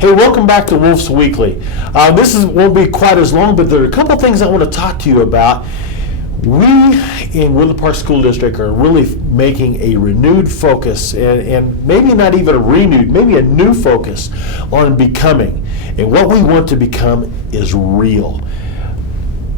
Hey, welcome back to Woolf Weekly. This won't be quite as long, but there are a couple things I want to talk to you about. We in Woodland Park School District are really making a renewed focus, and maybe not even a renewed, maybe a new focus on becoming. And what we want to become is real.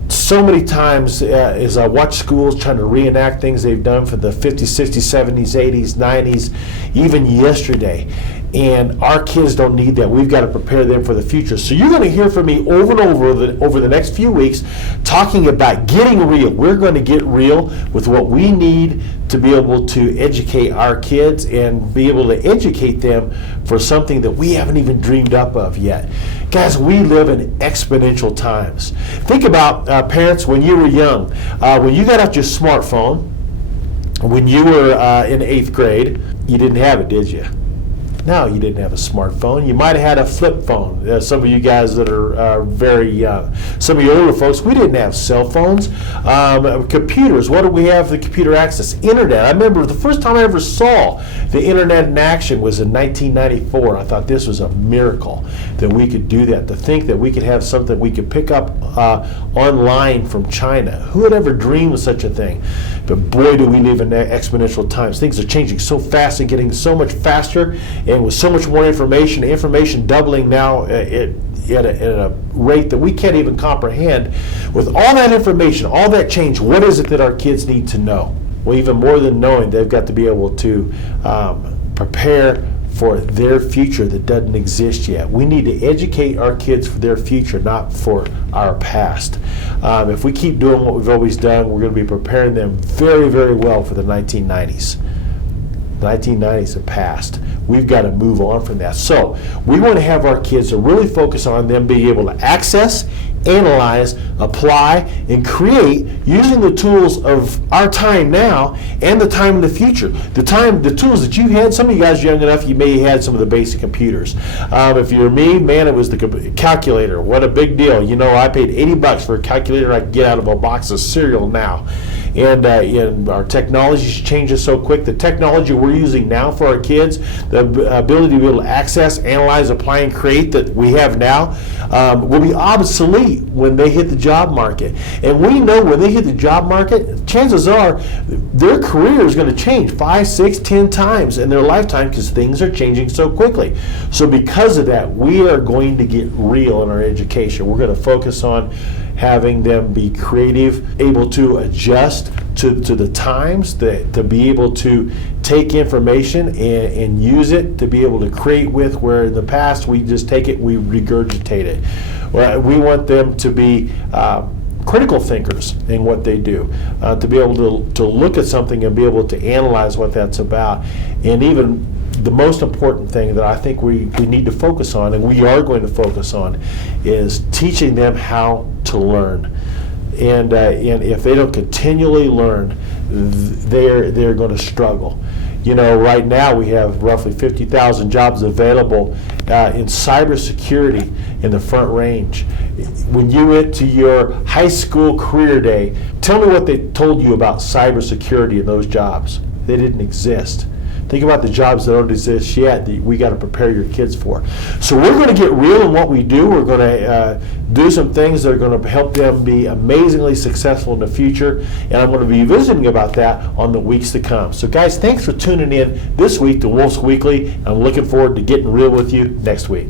So many times as I watch schools trying to reenact things they've done for the 50s, 60s, 70s, 80s, 90s, even yesterday. And our kids don't need that. We've got to prepare them for the future. So you're going to hear from me over and over the next few weeks talking about getting real. We're going to get real with what we need to be able to educate our kids and be able to educate them for something that we haven't even dreamed up of yet. Guys, we live in exponential times. Think about parents when you were young. When you got out your smartphone, when you were in 8th grade, you didn't have it, did you? No, you didn't have a smartphone. You might have had a flip phone. Some of you guys that are very young. Some of you older folks, we didn't have cell phones. Computers, what do we have for computer access? Internet. I remember the first time I ever saw the internet in action was in 1994. I thought this was a miracle that we could do that. To think that we could have something we could pick up online from China. Who would ever dream of such a thing? But boy, do we live in exponential times. Things are changing so fast and getting so much faster. And with so much more information doubling now at a rate that we can't even comprehend. With all that information, all that change, what is it that our kids need to know? Well, even more than knowing, they've got to be able to prepare for their future that doesn't exist yet. We need to educate our kids for their future, not for our past. If we keep doing what we've always done, we're going to be preparing them very, very well for the 1990s. The 1990s have passed. We've got to move on from that. So we want to have our kids to really focus on them being able to access, analyze, apply, and create using the tools of our time now and the time in the future. The tools that you had, some of you guys are young enough, you may have had some of the basic computers. If you're me, man, it was the calculator. What a big deal. You know, I paid $80 for a calculator I can get out of a box of cereal now. And our technology's changing so quick. The technology we're using now for our kids, the ability to be able to access, analyze, apply, and create that we have now will be obsolete when they hit the job market. And we know when they hit the job market, chances are their career is going to change 5, 6, 10 times in their lifetime because things are changing so quickly. So because of that, we are going to get real in our education. We're going to focus on having them be creative, able to adjust to the times, to be able to take information and use it to be able to create with, where in the past we just take it, we regurgitate it. We want them to be critical thinkers in what they do, to be able to look at something and be able to analyze what that's about. And even the most important thing that I think we need to focus on, and we are going to focus on, is teaching them how to learn. And if they don't continually learn, they're going to struggle. You know, right now we have roughly 50,000 jobs available in cybersecurity in the Front Range. When you went to your high school career day, tell me what they told you about cybersecurity in those jobs. They didn't exist. Think about the jobs that don't exist yet that we got to prepare your kids for. So we're going to get real in what we do. We're going to do some things that are going to help them be amazingly successful in the future. And I'm going to be visiting about that on the weeks to come. So guys, thanks for tuning in this week to Woolf Weekly. I'm looking forward to getting real with you next week.